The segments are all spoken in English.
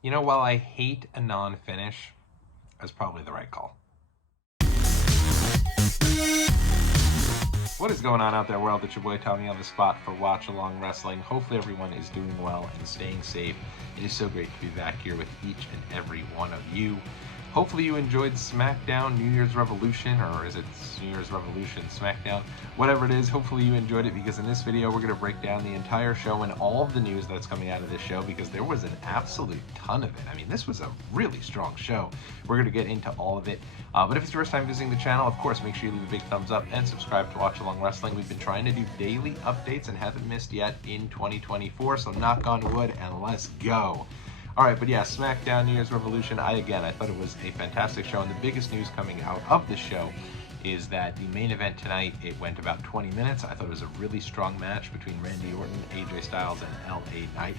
You know, while I hate a non-finish, that's probably the right call. What is going on out there, world? It's your boy Tommy on the spot for Watch Along Wrestling. Hopefully everyone is doing well and staying safe. It is so great to be back here with each and every one of you. Hopefully you enjoyed Smackdown, New Year's Revolution, or is it New Year's Revolution, Smackdown? Whatever it is, hopefully you enjoyed it, because in this video we're going to break down the entire show and all of the news that's coming out of this show, because there was an absolute ton of it. I mean, this was a really strong show. We're going to get into all of it. But if it's your first time visiting the channel, of course, make sure you leave a big thumbs up and subscribe to Watch Along Wrestling. We've been trying to do daily updates and haven't missed yet in 2024, so knock on wood and let's go. All right, but yeah, SmackDown, New Year's Revolution, I thought it was a fantastic show, and the biggest news coming out of the show is that the main event tonight, it went about 20 minutes. I thought it was a really strong match between Randy Orton, AJ Styles, and LA Knight.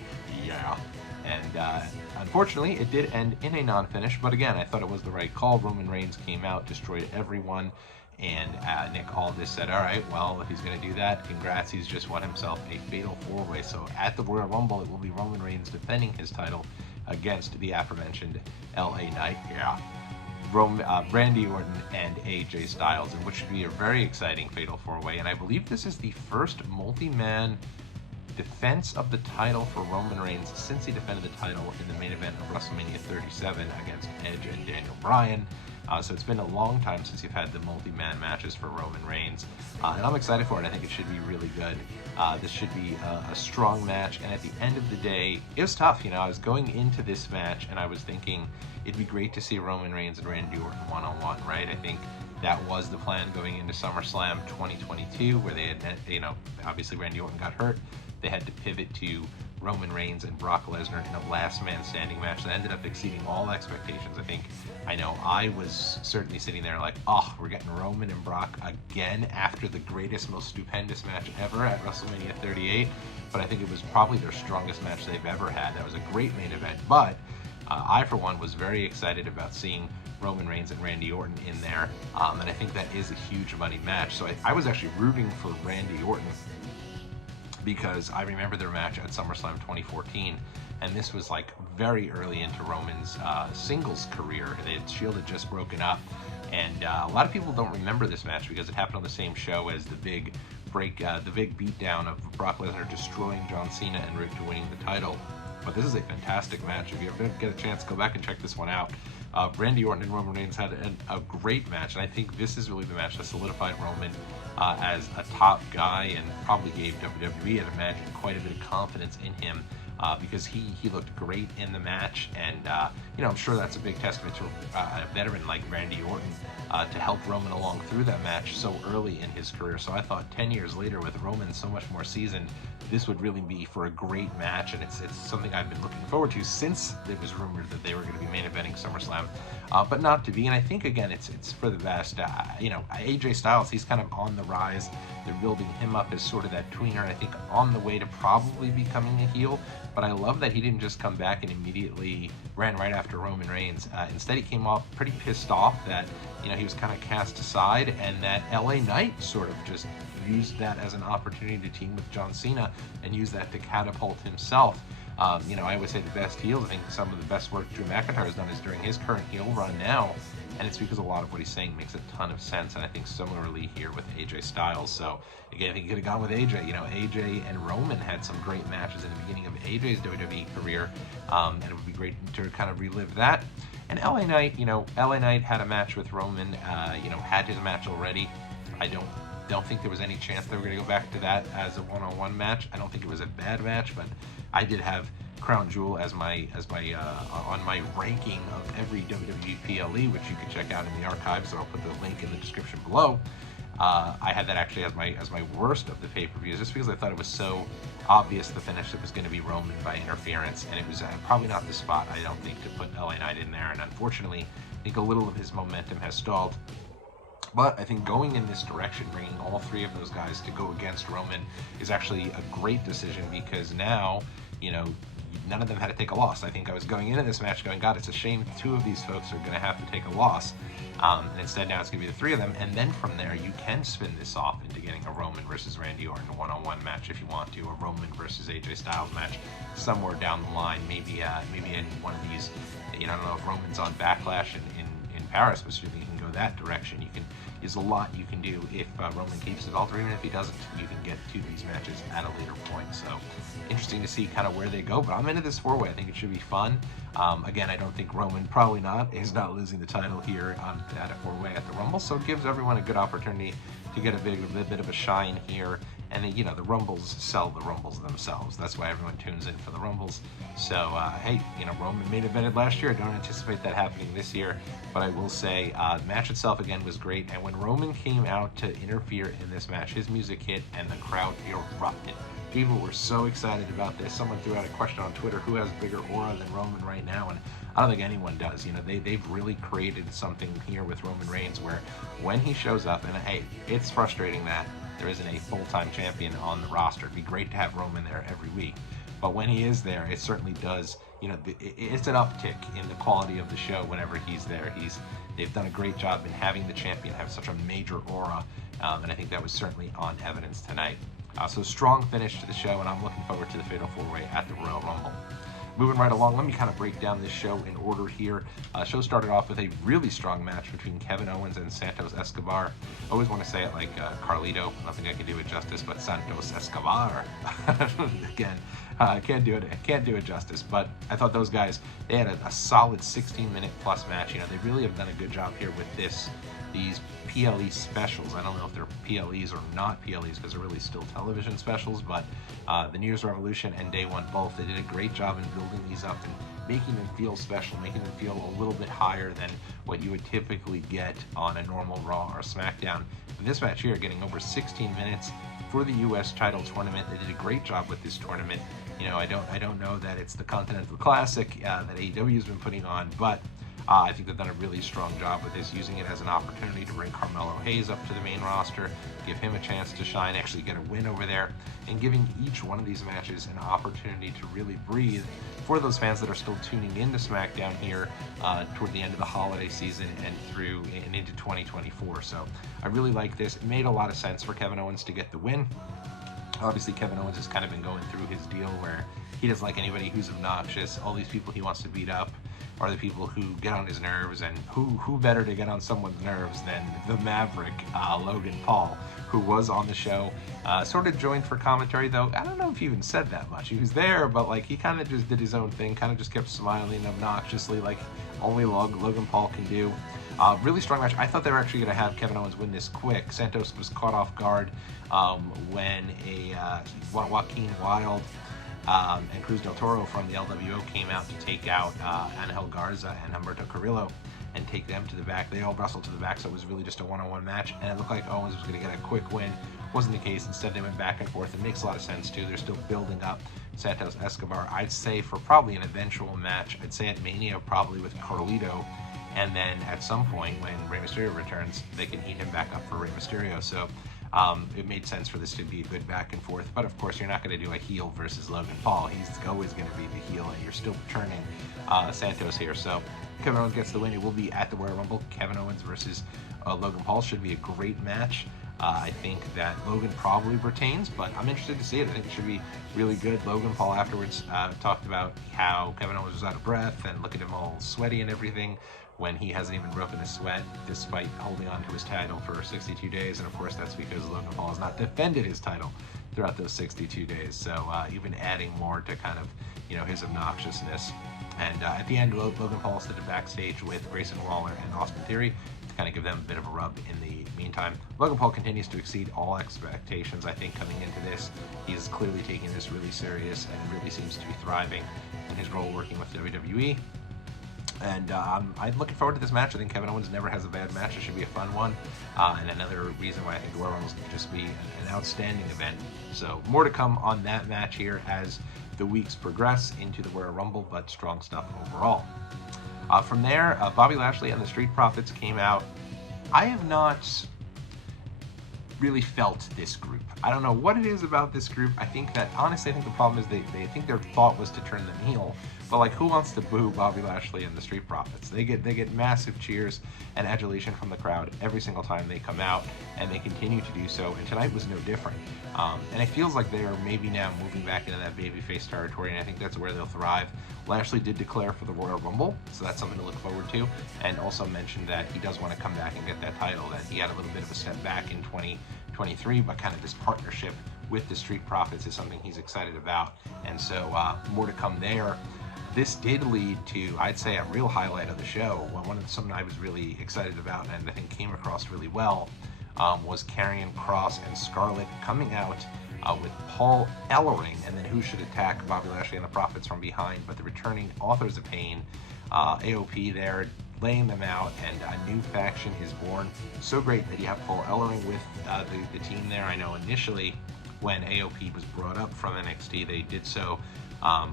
Yeah. And unfortunately, it did end in a non-finish, but again, I thought it was the right call. Roman Reigns came out, destroyed everyone, and Nick Aldis said, all right, well, if he's going to do that, congrats, he's just won himself a fatal four-way. So at the Royal Rumble, it will be Roman Reigns defending his title against the aforementioned LA Knight, Randy Orton, and AJ Styles, in which should be a very exciting fatal four-way. And I believe this is the first multi-man defense of the title for Roman Reigns since he defended the title in the main event of WrestleMania 37 against Edge and Daniel Bryan. So it's been a long time since you've had the multi-man matches for Roman Reigns, and I'm excited for it. I think it should be really good. This should be a strong match, and at the end of the day, it was tough. You know, I was going into this match, and I was thinking it'd be great to see Roman Reigns and Randy Orton one-on-one, right? I think that was the plan going into SummerSlam 2022, where they had, you know, obviously Randy Orton got hurt. They had to pivot to Roman Reigns and Brock Lesnar in a last man standing match that ended up exceeding all expectations. I know I was certainly sitting there like, oh, we're getting Roman and Brock again after the greatest, most stupendous match ever at WrestleMania 38. But I think it was probably their strongest match they've ever had. That was a great main event. But I, for one, was very excited about seeing Roman Reigns and Randy Orton in there. And I think that is a huge money match. So I was actually rooting for Randy Orton, because I remember their match at SummerSlam 2014, and this was like very early into Roman's singles career. Shield had just broken up, and a lot of people don't remember this match because it happened on the same show as the big beatdown of Brock Lesnar destroying John Cena en route to winning the title. But this is a fantastic match. If you ever get a chance, go back and check this one out. Randy Orton and Roman Reigns had a great match, and I think this is really the match that solidified Roman as a top guy, and probably gave WWE, I'd imagine, quite a bit of confidence in him, because he looked great in the match, and you know, I'm sure that's a big testament to a veteran like Randy Orton to help Roman along through that match so early in his career. So I thought 10 years later, with Roman so much more seasoned, this would really be for a great match, and it's something I've been looking forward to since it was rumored that they were going to be main eventing SummerSlam, but not to be. And I think, again, it's for the best. You know, AJ Styles, he's kind of on the rise. They're building him up as sort of that tweener, and I think on the way to probably becoming a heel. But I love that he didn't just come back and immediately ran right after Roman Reigns. Instead, he came off pretty pissed off that, you know, he was kind of cast aside, and that LA Knight sort of just used that as an opportunity to team with John Cena and use that to catapult himself. You know, I always say the best heels, I think some of the best work Drew McIntyre has done is during his current heel run now, and it's because a lot of what he's saying makes a ton of sense. And I think similarly here with AJ Styles. So again, I think he could have gone with AJ. You know, AJ and Roman had some great matches in the beginning of AJ's WWE career, and it would be great to kind of relive that. And LA Knight, you know, LA Knight had a match with Roman, you know, had his match already. I don't think there was any chance they were going to go back to that as a one-on-one match. I don't think it was a bad match, but I did have Crown Jewel as my on my ranking of every WWE PLE, which you can check out in the archives, so I'll put the link in the description below. I had that actually as my worst of the pay-per-views, just because I thought it was so obvious the finish that was going to be Roman by interference, and it was probably not the spot, I don't think, to put LA Knight in there. And unfortunately, I think a little of his momentum has stalled. But I think going in this direction, bringing all three of those guys to go against Roman, is actually a great decision, because now, you know, none of them had to take a loss. I think I was going into this match going, God, it's a shame two of these folks are going to have to take a loss. And instead now it's going to be the three of them. And then from there, you can spin this off into getting a Roman versus Randy Orton one-on-one match if you want to, a Roman versus AJ Styles match somewhere down the line, maybe in one of these he's, I don't know if Roman's on Backlash in Paris, but certainly you can go that direction. There's a lot you can do if Roman keeps it all, or even if he doesn't, you can get to these matches at a later point. So interesting to see kind of where they go, but I'm into this 4-way. I think it should be fun. Again, I don't think Roman, probably not, is not losing the title here at a 4-way at the Rumble, so it gives everyone a good opportunity to get a bit of a shine here. And then, the Rumbles sell the Rumbles themselves. That's why everyone tunes in for the Rumbles. So, hey, Roman main evented last year. I don't anticipate that happening this year. But I will say, the match itself, again, was great. And when Roman came out to interfere in this match, his music hit and the crowd erupted. People were so excited about this. Someone threw out a question on Twitter, who has bigger aura than Roman right now? And I don't think anyone does. They've really created something here with Roman Reigns where when he shows up, and hey, it's frustrating that there isn't a full-time champion on the roster. It'd be great to have Roman there every week. But when he is there, it certainly does, it's an uptick in the quality of the show whenever he's there. They've done a great job in having the champion have such a major aura, and I think that was certainly on evidence tonight. So strong finish to the show, and I'm looking forward to the Fatal 4-Way at the Royal Rumble. Moving right along, let me kind of break down this show in order here. Show started off with a really strong match between Kevin Owens and Santos Escobar. I always want to say it like Carlito. I don't think I can do it justice, but Santos Escobar. Again, can't do it justice. But I thought those guys, they had a solid 16-minute plus match. They really have done a good job here with these PLE specials. I don't know if they're PLEs or not PLEs because they're really still television specials, but the New Year's Revolution and Day One both, they did a great job in building these up and making them feel special, making them feel a little bit higher than what you would typically get on a normal Raw or SmackDown. And this match here, getting over 16 minutes for the U.S. title tournament. They did a great job with this tournament. I don't know that it's the Continental Classic that AEW has been putting on, but I think they've done a really strong job with this, using it as an opportunity to bring Carmelo Hayes up to the main roster, give him a chance to shine, actually get a win over there, and giving each one of these matches an opportunity to really breathe for those fans that are still tuning into SmackDown here toward the end of the holiday season and through and into 2024. So I really like this. It made a lot of sense for Kevin Owens to get the win. Obviously, Kevin Owens has kind of been going through his deal where he doesn't like anybody who's obnoxious. All these people he wants to beat up are the people who get on his nerves, and who better to get on someone's nerves than the Maverick, Logan Paul, who was on the show, sort of joined for commentary, though I don't know if he even said that much. He was there, but he kind of just did his own thing, kind of just kept smiling obnoxiously like only Logan Paul can do. Really strong match. I thought they were actually going to have Kevin Owens win this quick. Santos was caught off guard when Joaquin Wilde and Cruz del Toro from the LWO came out to take out Angel Garza and Humberto Carrillo and take them to the back. They all wrestled to the back, so it was really just a one-on-one match, and it looked like Owens was going to get a quick win. Wasn't the case. Instead, they went back and forth. It makes a lot of sense, too. They're still building up Santos Escobar. I'd say for probably an eventual match, I'd say at Mania probably with Carlito, and then at some point when Rey Mysterio returns, they can heat him back up for Rey Mysterio. So it made sense for this to be a good back and forth, but of course you're not going to do a heel versus Logan Paul. He's always going to be the heel, and you're still turning Santos here. So Kevin Owens gets the win. It will be at the Royal Rumble. Kevin Owens versus Logan Paul should be a great match. I think that Logan probably retains, but I'm interested to see it. I think it should be really good. Logan Paul afterwards talked about how Kevin Owens was out of breath, and look at him all sweaty and everything, when he hasn't even broken a sweat despite holding on to his title for 62 days. And of course that's because Logan Paul has not defended his title throughout those 62 days. So even adding more to kind of, his obnoxiousness. And at the end, Logan Paul stood backstage with Grayson Waller and Austin Theory to kind of give them a bit of a rub in the meantime. Logan Paul continues to exceed all expectations, I think, coming into this. He's clearly taking this really serious and really seems to be thriving in his role working with WWE. And I'm looking forward to this match. I think Kevin Owens never has a bad match. It should be a fun one. And another reason why I think the Royal Rumble is going to just be an outstanding event. So more to come on that match here as the weeks progress into the Royal Rumble, but strong stuff overall. From there, Bobby Lashley and the Street Profits came out. I have not really felt this group. I don't know what it is about this group. I think that, honestly, I think the problem is they think their thought was to turn them heel But like, who wants to boo Bobby Lashley and the Street Profits? They get massive cheers and adulation from the crowd every single time they come out, and they continue to do so. And tonight was no different. And it feels like they are maybe now moving back into that babyface territory, and I think that's where they'll thrive. Lashley did declare for the Royal Rumble, so that's something to look forward to, and also mentioned that he does want to come back and get that title, that he had a little bit of a step back in 2023, but kind of this partnership with the Street Profits is something he's excited about, and so more to come there. This did lead to, I'd say, a real highlight of the show. Something I was really excited about and I think came across really well was Karrion Kross and Scarlett coming out with Paul Ellering, and then who should attack Bobby Lashley and the Profits from behind but the returning Authors of Pain. AOP there, laying them out, and a new faction is born. So great that you have Paul Ellering with the team there. I know initially when AOP was brought up from NXT, they did so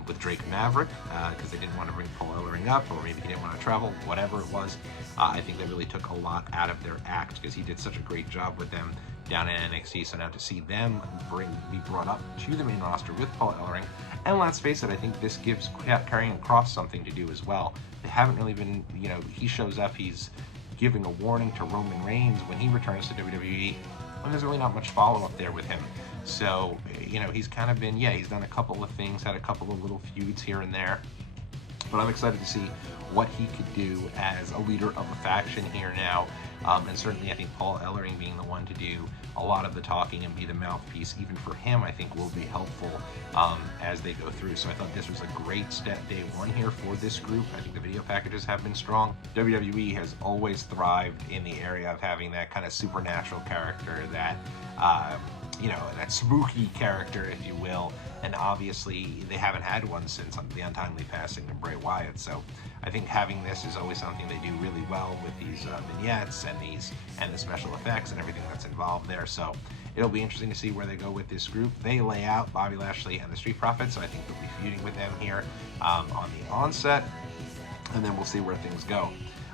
with Drake Maverick because they didn't want to bring Paul Ellering up, or maybe he didn't want to travel, whatever it was. I think they really took a lot out of their act because he did such a great job with them down in NXT. So now to see them be brought up to the main roster with Paul Ellering, and let's face it, I think this gives Karrion Kross something to do as well. They haven't really been, he shows up, he's giving a warning to Roman Reigns when he returns to WWE, and there's really not much follow-up there with him. So, he's kind of been, he's done a couple of things, had a couple of little feuds here and there, but I'm excited to see what he could do as a leader of a faction here now. And certainly I think Paul Ellering being the one to do a lot of the talking and be the mouthpiece, even for him, I think will be helpful as they go through. So I thought this was a great step day one here for this group. I think the video packages have been strong. WWE has always thrived in the area of having that kind of supernatural character, that that spooky character, if you will, and obviously they haven't had one since the untimely passing of Bray Wyatt. So I think having this is always something they do really well with these vignettes and the special effects and everything that's involved there. So it'll be interesting to see where they go with this group. They lay out Bobby Lashley and the Street Profits, so I think they'll be feuding with them here on the onset, and then we'll see where things go.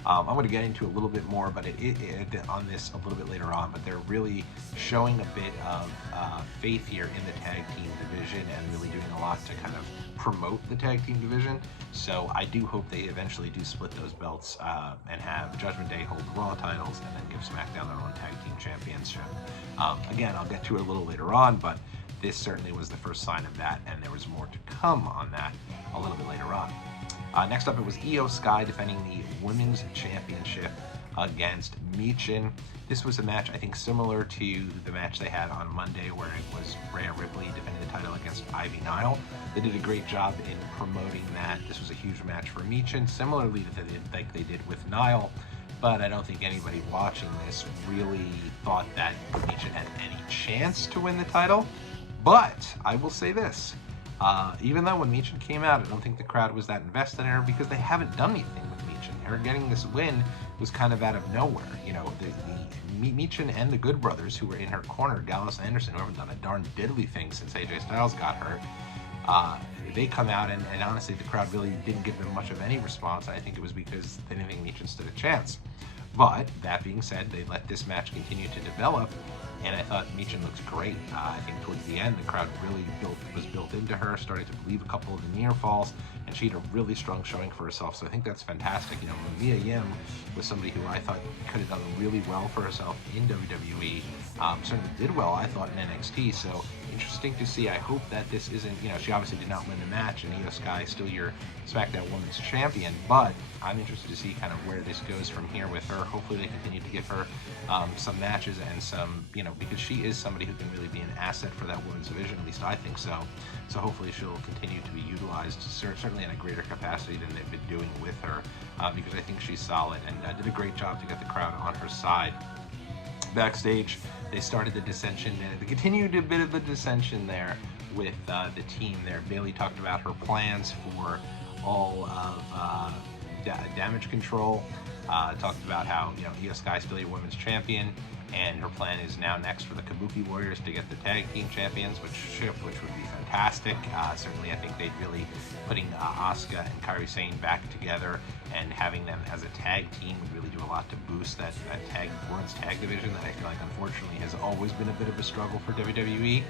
I'm going to get into a little bit more on this a little bit later on, but they're really showing a bit of faith here in the tag team division and really doing a lot to kind of promote the tag team division. So I do hope they eventually do split those belts and have Judgment Day hold the Raw titles and then give SmackDown their own tag team championship. Again, I'll get to it a little later on, but this certainly was the first sign of that, and there was more to come on that a little bit later on. Next up, it was Io Sky defending the Women's Championship against Michin. This was a match, I think, similar to the match they had on Monday, where it was Rhea Ripley defending the title against Ivy Nile. They did a great job in promoting that. This was a huge match for Michin, similarly like they did with Nile, but I don't think anybody watching this really thought that Michin had any chance to win the title. But I will say this. Even though when Michin came out, I don't think the crowd was that invested in her because they haven't done anything with Michin. Her getting this win was kind of out of nowhere. The Michin and the Good Brothers, who were in her corner, Gallus and Anderson, who haven't done a darn diddly thing since AJ Styles got hurt, they come out and honestly the crowd really didn't give them much of any response. I think it was because they didn't think Michin stood a chance. But that being said, they let this match continue to develop, and I thought Michin looked great. I think towards the end, the crowd really was built into her, started to believe a couple of the near falls, and she had a really strong showing for herself. So I think that's fantastic. Mia Yim was somebody who I thought could have done really well for herself in WWE. Certainly did well, I thought, in NXT. So interesting to see. I hope that this isn't, she obviously did not win the match, and Io Sky is still your SmackDown Women's Champion, but I'm interested to see kind of where this goes from here with her. Hopefully they continue to give her some matches and some, because she is somebody who can really be an asset for that women's division, at least I think so. So hopefully she'll continue to be utilized, certainly in a greater capacity than they've been doing with her, because I think she's solid and did a great job to get the crowd on her side. Backstage, they started the dissension, and they continued a bit of the dissension there with the team there. Bayley talked about her plans for all of damage control, talked about how Io Sky is still your women's champion, and her plan is now next for the Kabuki Warriors to get the tag team champions, which would be fantastic. Certainly I think they'd really, putting Asuka and Kairi Sane back together and having them as a tag team would really do a lot to boost that women's tag division that I feel like unfortunately has always been a bit of a struggle for WWE.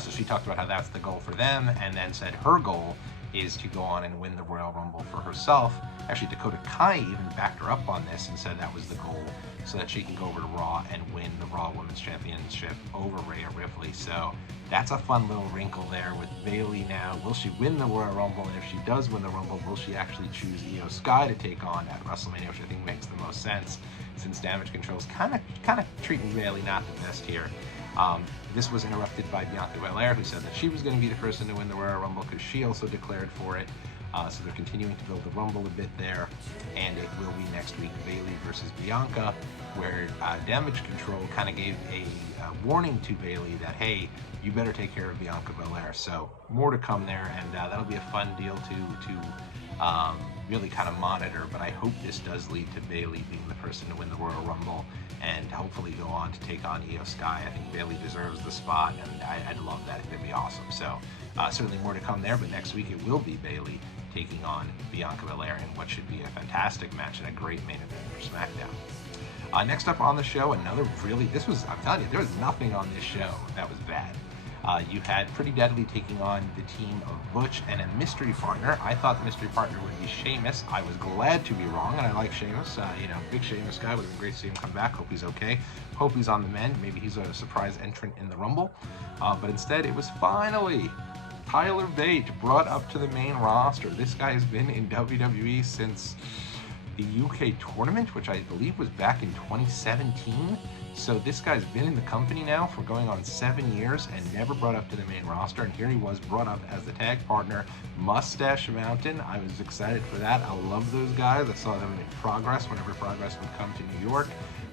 So she talked about how that's the goal for them, and then said her goal is to go on and win the Royal Rumble for herself. Actually, Dakota Kai even backed her up on this and said that was the goal, so that she can go over to Raw and win the Raw Women's Championship over Rhea Ripley. So that's a fun little wrinkle there with Bayley now. Will she win the Royal Rumble? And if she does win the Rumble, will she actually choose Io Sky to take on at WrestleMania, which I think makes the most sense, since Damage Control's kind of treating Bayley not the best here. This was interrupted by Bianca Belair, who said that she was going to be the person to win the Royal Rumble because she also declared for it. So they're continuing to build the Rumble a bit there, and it will be next week, Bayley versus Bianca, where Damage Control kind of gave a warning to Bayley that, hey, you better take care of Bianca Belair. So more to come there, and that'll be a fun deal to really kind of monitor. But I hope this does lead to Bayley being the person to win the Royal Rumble and hopefully go on to take on Io Sky. I think Bayley deserves the spot, and I'd love that. It'd be awesome. So certainly more to come there, but next week it will be Bayley taking on Bianca Belair in what should be a fantastic match and a great main event for SmackDown. Next up on the show, I'm telling you, there was nothing on this show that was bad. You had Pretty Deadly taking on the team of Butch and a mystery partner. I thought the mystery partner would be Sheamus. I was glad to be wrong, and I like Sheamus. Big Sheamus guy. Would have been great to see him come back. Hope he's okay. Hope he's on the mend. Maybe he's a surprise entrant in the Rumble. But instead, it was finally Tyler Bate brought up to the main roster. This guy has been in WWE since the UK tournament, which I believe was back in 2017. So this guy's been in the company now for going on 7 years and never brought up to the main roster. And here he was brought up as the tag partner, Mustache Mountain. I was excited for that. I love those guys. I saw them in Progress whenever Progress would come to New York.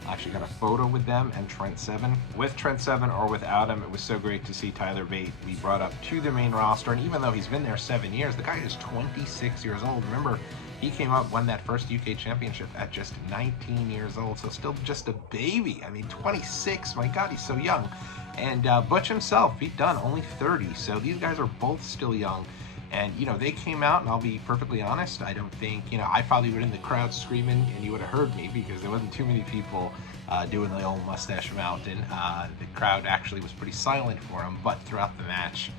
I actually got a photo with them and Trent Seven. With Trent Seven or without him, it was so great to see Tyler Bate be brought up to the main roster. And even though he's been there 7 years, the guy is 26 years old. Remember, he came up, won that first UK championship at just 19 years old, so still just a baby. I mean, 26, my God, he's so young. And Butch himself, Pete Dunne, only 30, so these guys are both still young. And, they came out, and I'll be perfectly honest, I don't think, I probably would in the crowd screaming, and you would have heard me, because there wasn't too many people doing the old Mustache Mountain. The crowd actually was pretty silent for him, but throughout the match,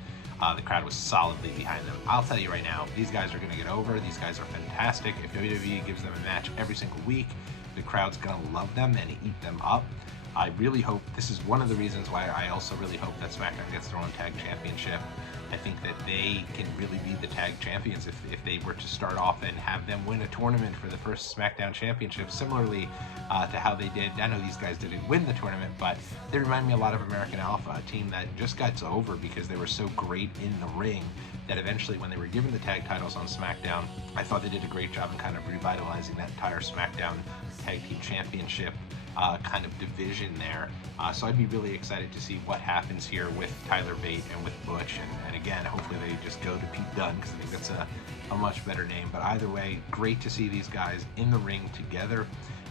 the crowd was solidly behind them. I'll tell you right now, these guys are going to get over. These guys are fantastic. If WWE gives them a match every single week, the crowd's going to love them and eat them up. I really hope, this is one of the reasons why I also really hope that SmackDown gets their own tag championship. I think that they can really be the tag champions if they were to start off and have them win a tournament for the first SmackDown championship, similarly to how they did. I know these guys didn't win the tournament, but they remind me a lot of American Alpha, a team that just got over because they were so great in the ring that eventually when they were given the tag titles on SmackDown, I thought they did a great job in kind of revitalizing that entire SmackDown Tag Team Championship kind of division there. So I'd be really excited to see what happens here with Tyler Bate and with Butch. And again, hopefully they just go to Pete Dunne, because I think that's a much better name. But either way, great to see these guys in the ring together.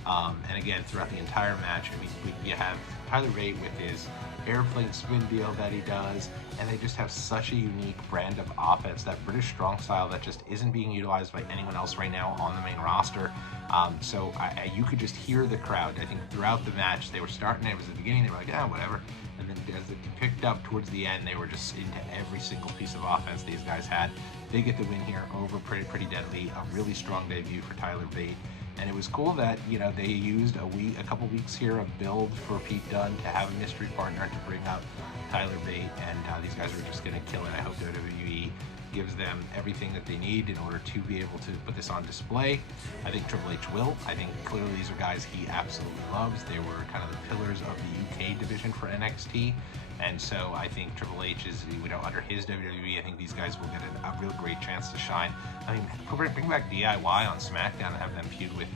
And again, throughout the entire match, I mean, you have Tyler Bate with his airplane spin deal that he does, and they just have such a unique brand of offense, that British strong style that just isn't being utilized by anyone else right now on the main roster. So you could just hear the crowd. I think throughout the match, they were starting, it was at the beginning, they were like, whatever. And then as it picked up towards the end, they were just into every single piece of offense these guys had. They get the win here over Pretty Deadly, a really strong debut for Tyler Bate. And it was cool that, they used a couple weeks here of build for Pete Dunne to have a mystery partner to bring up Tyler Bate, and these guys are just going to kill it. I hope WWE gives them everything that they need in order to be able to put this on display. I think Triple H will. I think clearly these are guys he absolutely loves. They were kind of the pillars of the UK division for NXT. And so I think Triple H is, under his WWE, I think these guys will get a real great chance to shine. I mean, bring back DIY on SmackDown and have them feud with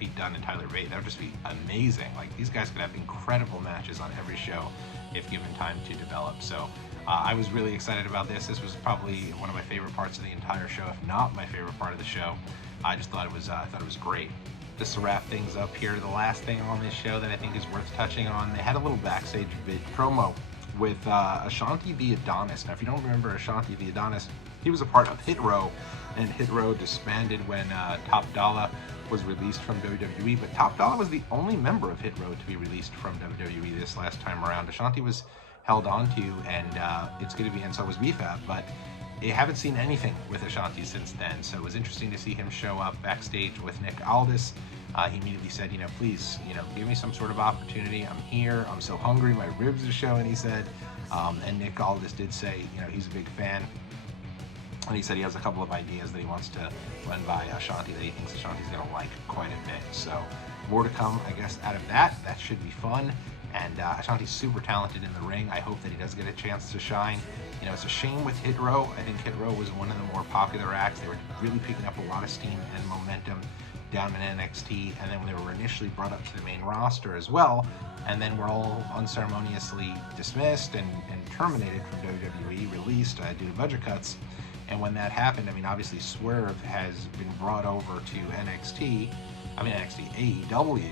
Pete Dunne and Tyler Bate. That would just be amazing. Like, these guys could have incredible matches on every show if given time to develop. So I was really excited about this. This was probably one of my favorite parts of the entire show, if not my favorite part of the show. I just thought it was great. Just to wrap things up here, the last thing on this show that I think is worth touching on, they had a little backstage promo with Ashanti the Adonis. Now, if you don't remember Ashanti the Adonis, he was a part of Hit Row, and Hit Row disbanded when Top Dollar was released from WWE, but Top Dollar was the only member of Hit Row to be released from WWE this last time around. Ashanti was held on to, and it's going to be, and so was BFAB, but I haven't seen anything with Ashanti since then, so it was interesting to see him show up backstage with Nick Aldis. He immediately said, please, give me some sort of opportunity. I'm here. I'm so hungry. My ribs are showing, he said. And Nick Aldis did say, he's a big fan. And he said he has a couple of ideas that he wants to run by Ashanti that he thinks Ashanti's going to like quite a bit. So more to come, I guess, out of that. That should be fun. And Ashanti's super talented in the ring. I hope that he does get a chance to shine. It's a shame with Hit Row. I think Hit Row was one of the more popular acts. They were really picking up a lot of steam and momentum down in NXT, and then when they were initially brought up to the main roster as well, and then were all unceremoniously dismissed and terminated from WWE, released due to budget cuts. And when that happened, obviously Swerve has been brought over to AEW,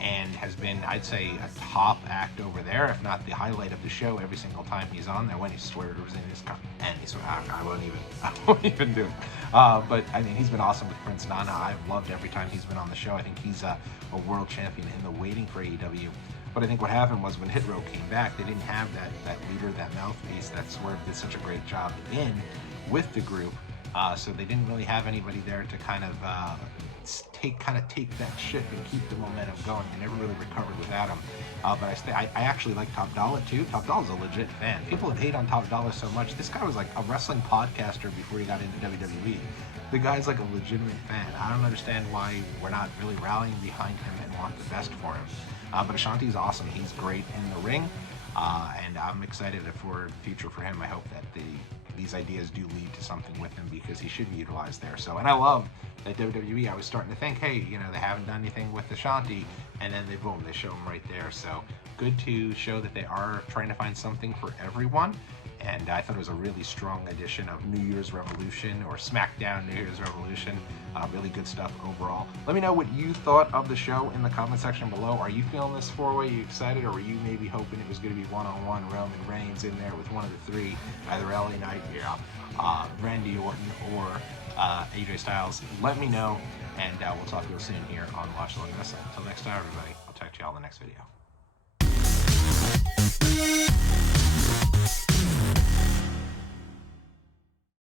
and has been, I'd say, a top act over there, if not the highlight of the show every single time he's on there. When he swerves in his I won't even do it. But he's been awesome with Prince Nana. I've loved every time he's been on the show. I think he's a world champion in the waiting for AEW. But I think what happened was when Hit Row came back, they didn't have that leader, that mouthpiece that Swerve did such a great job in with the group. So they didn't really have anybody there to kind of take that ship and keep the momentum going. They never really recovered without him. But I actually like Top Dollar too. Top Dollar's a legit fan. People hate on Top Dollar so much. This guy was like a wrestling podcaster before he got into WWE. The guy's like a legitimate fan. I don't understand why we're not really rallying behind him and want the best for him. But Ashanti's awesome. He's great in the ring. And I'm excited for the future for him. I hope that these ideas do lead to something with him, because he should be utilized there. So, and I love that WWE, I was starting to think, hey, they haven't done anything with Ashanti, and then they show him right there. So good to show that they are trying to find something for everyone. And I thought it was a really strong edition of New Year's Revolution, or Smackdown New Year's Revolution. Really good stuff overall. Let me know what you thought of the show in the comment section below. Are you feeling this four-way? Are you excited? Or were you maybe hoping it was going to be one-on-one Roman Reigns in there with one of the three, either LA Knight, Randy Orton, or AJ Styles? Let me know, and we'll talk real soon here on Watch Along Wrestling. Until next time, everybody, I'll talk to you all in the next video.